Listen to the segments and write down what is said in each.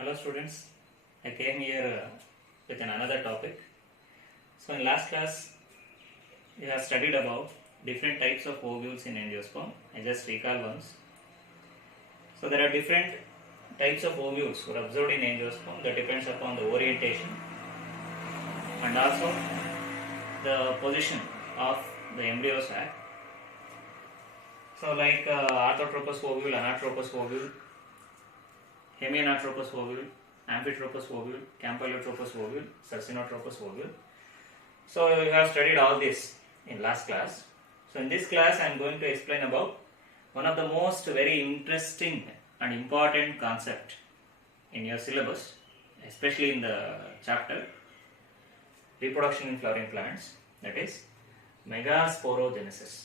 Hello students, I came here with another topic. So in last class we have studied about different types of ovules in angiosperm. I just recall once. So there are different types of ovules were observed in angiosperm that depends upon the orientation and also the position of the embryo sac. So like orthotropous ovule, anatropous ovule, hemianatropous ovule, amphitropous ovule, campylotropous ovule, succinatropous ovule. So we have studied all this in last class. So in this class I am going to explain about one of the most very interesting and important concept in your syllabus, especially in the chapter reproduction in flowering plants, that is megasporogenesis.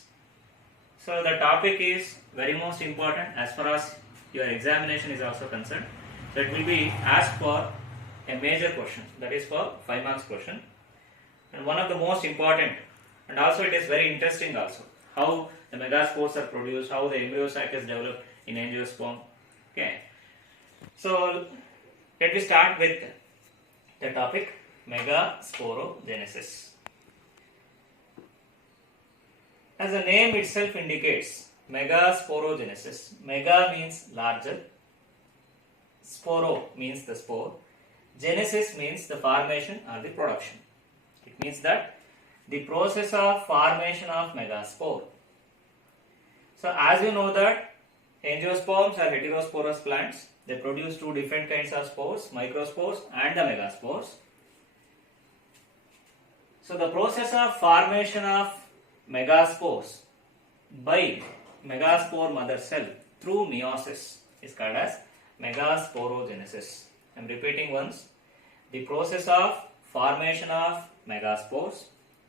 So the topic is very most important as far as your examination is also concerned. So it will be asked for a major question, that is for 5 marks question, and one of the most important, and also it is very interesting also how the megaspores are produced, how the embryo sac is developed in angiosperm. Okay, so let me start with the topic megasporogenesis. As the name itself indicates, megasporogenesis. Mega means larger, sporo means the spore, genesis means the formation or the production. It means that the process of formation of megaspore. So as you know that angiosperms are heterosporous plants. They produce two different kinds of spores, microspores and the megaspores. So the process of formation of megaspores by megaspore mother cell through meiosis is called as megasporogenesis. I am repeating once. The process of formation of megaspores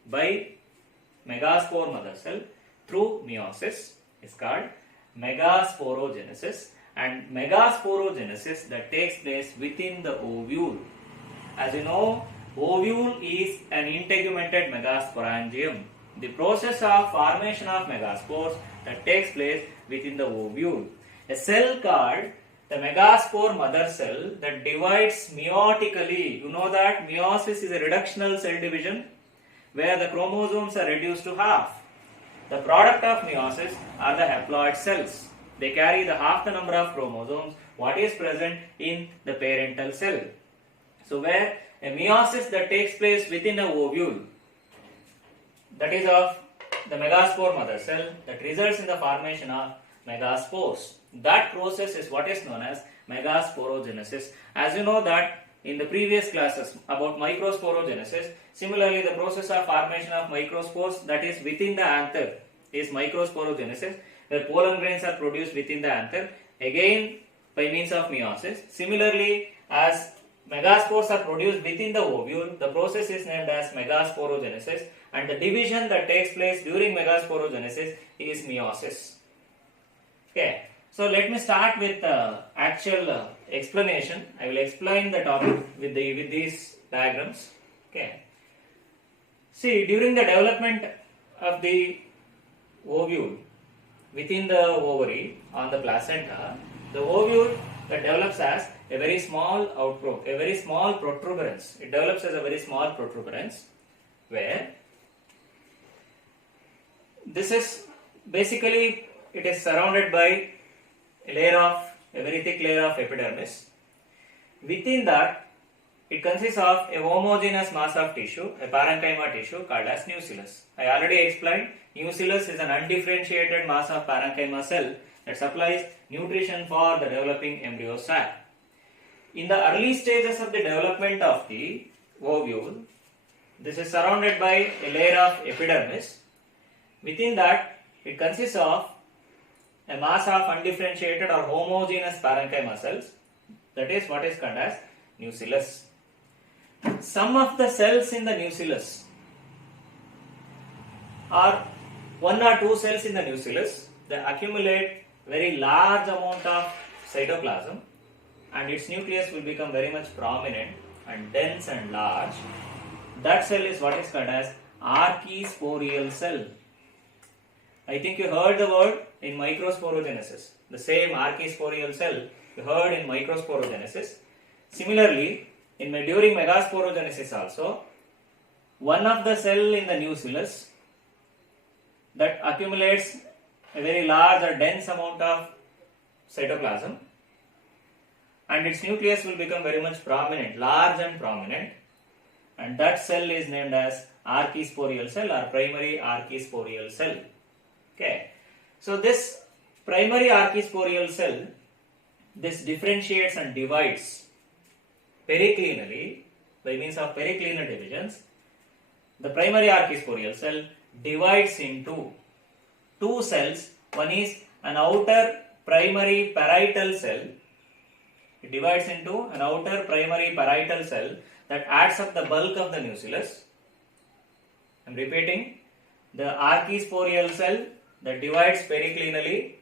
by megaspore mother cell through meiosis is called megasporogenesis, and megasporogenesis that takes place within the ovule. As you know, ovule is an integumented megasporangium. The process of formation of megaspores that takes place within the ovule. A cell called the megaspore mother cell that divides meiotically. You know that meiosis is a reductional cell division where the chromosomes are reduced to half. The product of meiosis are the haploid cells. They carry the half the number of chromosomes what is present in the parental cell. So where a meiosis that takes place within a ovule, that is of the megaspore mother cell, that results in the formation of megaspores. That process is what is known as megasporogenesis. As you know that in the previous classes about microsporogenesis, similarly the process of formation of microspores that is within the anther is microsporogenesis, where pollen grains are produced within the anther, again by means of meiosis. Similarly, as megaspores are produced within the ovule, the process is named as megasporogenesis, and the division that takes place during megasporogenesis is meiosis. Okay, so let me start with the actual explanation. I will explain the topic with these diagrams. Okay, see, during the development of the ovule within the ovary on the placenta, the ovule that develops as a very small outgrowth, a very small protuberance. It develops as a very small protuberance where this is basically, it is surrounded by a very thick layer of epidermis. Within that, it consists of a homogeneous mass of tissue, a parenchyma tissue called as nucellus. I already explained, nucellus is an undifferentiated mass of parenchyma cell that supplies nutrition for the developing embryo sac. In the early stages of the development of the ovule, this is surrounded by a layer of epidermis. Within that, it consists of a mass of undifferentiated or homogeneous parenchyma cells, that is what is called as nucellus. Some of the cells in the nucellus are one or two cells in the nucellus that accumulate very large amount of cytoplasm, and its nucleus will become very much prominent and dense and large. That cell is what is called as archisporial cell. I think you heard the word in microsporogenesis. The same archisporial cell you heard in microsporogenesis. Similarly, during megasporogenesis also, one of the cell in the nucleus that accumulates a very large or dense amount of cytoplasm, and its nucleus will become very much prominent, large and prominent, and that cell is named as archisporial cell or primary archisporial cell. Okay, so this primary archisporial cell, this differentiates and divides periclinally by means of periclinal divisions. The primary archisporial cell divides into two cells. One is an outer primary parietal cell. It divides into an outer primary parietal cell that adds up the bulk of the nucleus. I am repeating, the archisporial cell that divides periclinally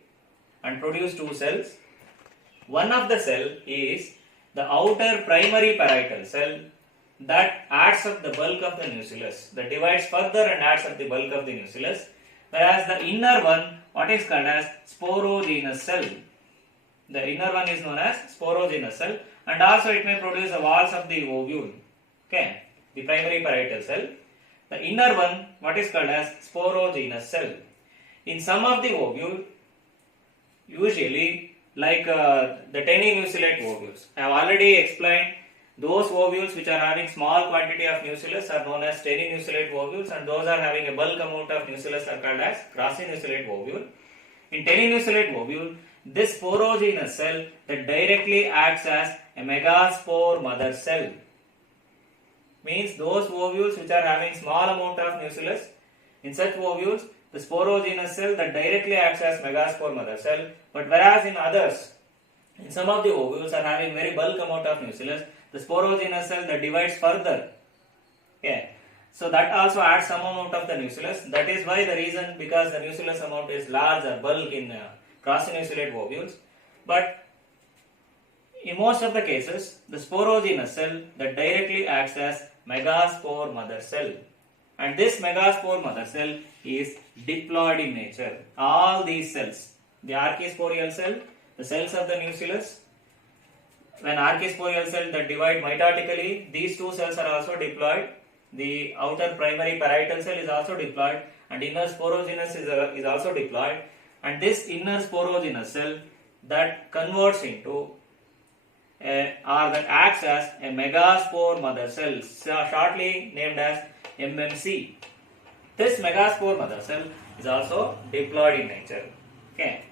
and produce two cells. One of the cell is the outer primary parietal cell that adds up the bulk of the nucleus, that divides further and adds up the bulk of the nucleus, whereas the inner one, what is called as sporogenous cell. The inner one is known as sporogenous cell, and also it may produce the walls of the ovule. Okay, the primary parietal cell. The inner one, what is called as sporogenous cell. In some of the ovule, usually like the teninucleate ovules, I have already explained those ovules which are having small quantity of nucleus are known as teninucleate ovules, and those are having a bulk amount of nucleus are called as gracinucleate ovule. In teninucleate ovule, this sporogenous cell that directly acts as a megaspore mother cell, means those ovules which are having small amount of nucleus, in such ovules the sporogenous cell that directly acts as megaspore mother cell, but whereas in others, in some of the ovules are having very bulk amount of nucleus, the sporogenous cell that divides further. Okay, so that also adds some amount of the nucleus. That is why the reason, because the nucleus amount is large or bulk in gracinucleate ovules. But in most of the cases, the sporogenous cell that directly acts as megaspore mother cell, and this megaspore mother cell is diploid in nature. All these cells, the archisporial cell, the cells of the nucleus, when archisporial cell that divide mitotically, these two cells are also diploid. The outer primary parietal cell is also diploid, and inner sporogenous is also diploid, and this inner sporogenous cell that converts into or that acts as a megaspore mother cell, shortly named as MMC. This megaspore mother cell is also diploid in nature. Okay,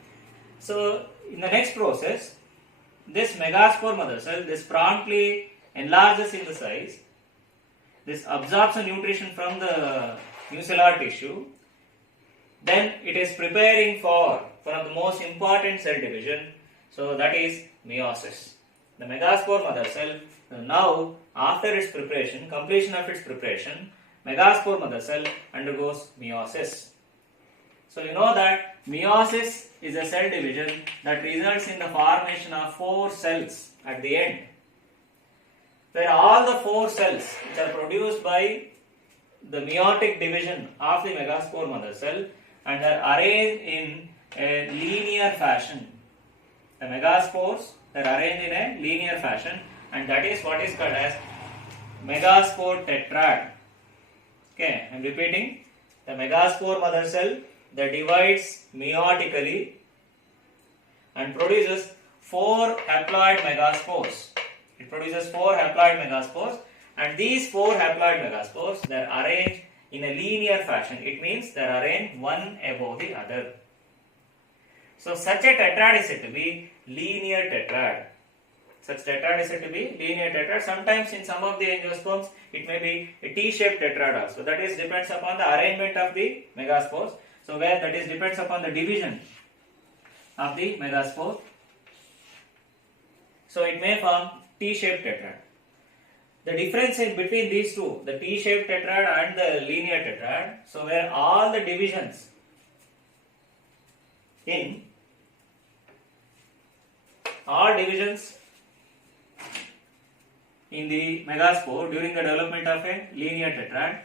so in the next process, this megaspore mother cell, this promptly enlarges in the size. This absorbs the nutrition from the nuclear tissue. Then it is preparing for one of the most important cell division. So that is meiosis. The megaspore mother cell, now after its preparation, completion of its preparation, megaspore mother cell undergoes meiosis. So you know that meiosis is a cell division that results in the formation of 4 cells at the end, where all the 4 cells which are produced by the meiotic division of the megaspore mother cell and are arranged in a linear fashion. The megaspores are arranged in a linear fashion, and that is what is called as megaspore tetrad. Okay, I am repeating, the megaspore mother cell that divides meiotically and produces 4 haploid megaspores. It produces 4 haploid megaspores, and these 4 haploid megaspores, they are arranged in a linear fashion. It means they are arranged one above the other. So such a tetrad is said to be linear tetrad. Such tetrad is said to be linear tetrad. Sometimes in some of the angiosperms it may be a T-shaped tetrad also. That is depends upon the arrangement of the megaspores. So where that is depends upon the division of the megaspore. So it may form T-shaped tetrad. The difference in between these two, the T-shaped tetrad and the linear tetrad, so where all the divisions in the megaspore during the development of a linear tetrad,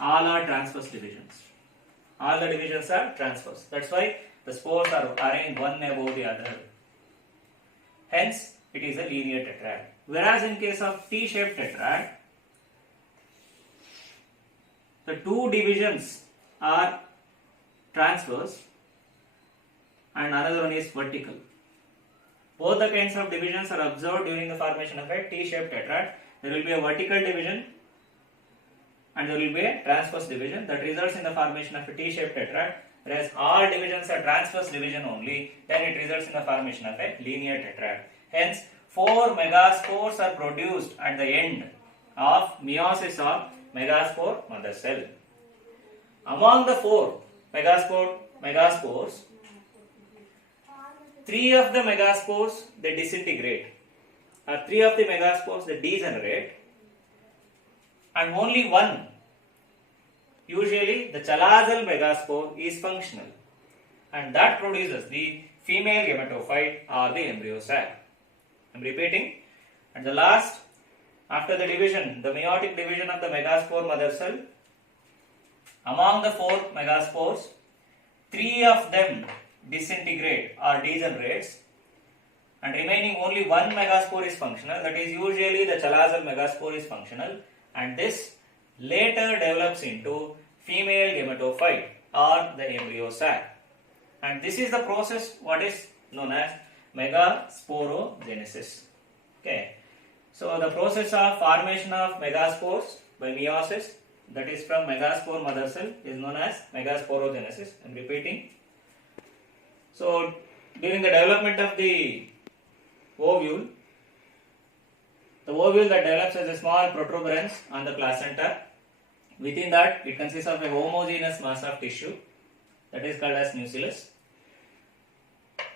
all are transverse divisions. All the divisions are transverse. That's why the spores are arranged one above the other. Hence, it is a linear tetrad. Whereas in case of T-shaped tetrad, the two divisions are transverse and another one is vertical. Both the kinds of divisions are observed during the formation of a T-shaped tetrad. There will be a vertical division and there will be a transverse division that results in the formation of a T-shaped tetrad. Whereas all divisions are transverse division only, then it results in the formation of a linear tetrad. Hence, 4 megaspores are produced at the end of meiosis of megaspore mother cell. Among the 4 megaspores, 3 of the megaspores they disintegrate, or 3 of the megaspores they degenerate, and only one, usually the chalazal megaspore, is functional, and that produces the female gametophyte or the embryo sac. I am repeating. And the last, after the division, the meiotic division of the megaspore mother cell, among the 4 megaspores, 3 of them disintegrate or degenerates, and remaining only one megaspore is functional, that is usually the chalazal megaspore is functional, and this later develops into female gametophyte or the embryo sac. And this is the process what is known as megasporogenesis. Okay. So the process of formation of megaspores by meiosis, that is from megaspore mother cell, is known as megasporogenesis. I am repeating. So during the development of the ovule that develops as a small protuberance on the placenta. Within that, it consists of a homogeneous mass of tissue that is called as nucellus.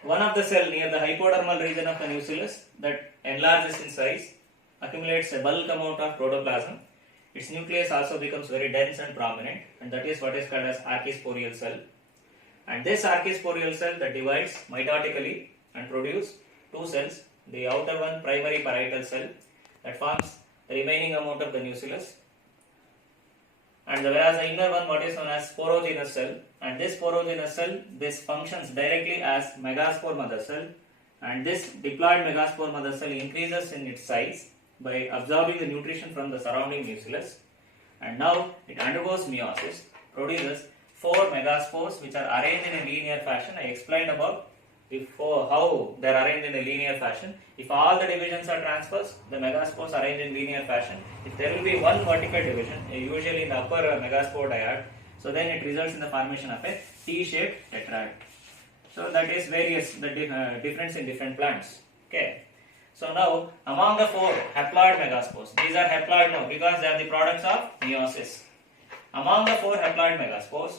One of the cell near the hypodermal region of the nucellus that enlarges in size accumulates a bulk amount of protoplasm. Its nucleus also becomes very dense and prominent, and that is what is called as archisporial cell. And this archisporial cell that divides mitotically and produce 2 cells, the outer one primary parietal cell that forms the remaining amount of the nucellus, and whereas the inner one what is known as sporogenous cell, and this sporogenous cell, this functions directly as megaspore mother cell, and this diploid megaspore mother cell increases in its size by absorbing the nutrition from the surrounding nucellus, and now it undergoes meiosis, produces 4 megaspores which are arranged in a linear fashion. I explained about before how they are arranged in a linear fashion. If all the divisions are transverse, the megaspores are arranged in linear fashion. If there will be one vertical division, usually in the upper megaspore dyad, so then it results in the formation of a T-shaped tetrad. So that is the difference in different plants. Okay. So now among the 4 haploid megaspores, these are haploid now because they are the products of meiosis. Among the 4 haploid megaspores,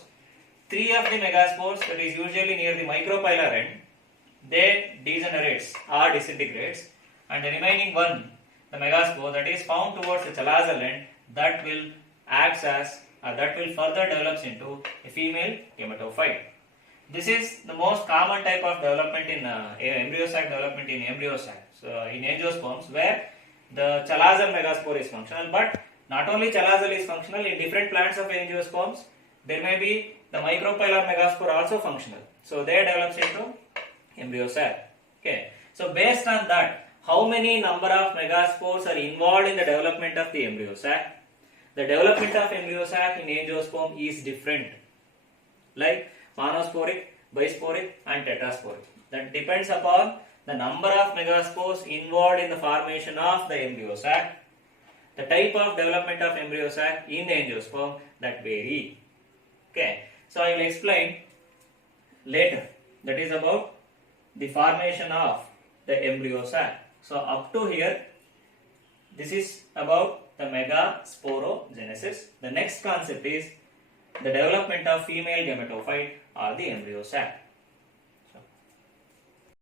3 of the megaspores, that is usually near the micropylar end, they degenerates or disintegrates, and the remaining one, the megaspore that is found towards the chalazal end, that will acts as that will further develops into a female gametophyte. This is the most common type of development in embryo sac development in embryo sac. So in angiosperms where the chalazal megaspore is functional, but not only chalazal is functional, in different plants of angiosperms there may be the micropylar megaspore also functional. So they develops into embryo sac. Okay. So based on that, how many number of megaspores are involved in the development of the embryo sac? The development of embryo sac in angiosperm is different, like monosporic, bisporic and tetrasporic. That depends upon the number of megaspores involved in the formation of the embryo sac, the type of development of embryo sac in the angiosperm that vary. Okay, so I will explain later. That is about the formation of the embryo sac. So up to here, this is about the megasporogenesis. The next concept is the development of female gametophyte or the embryo sac.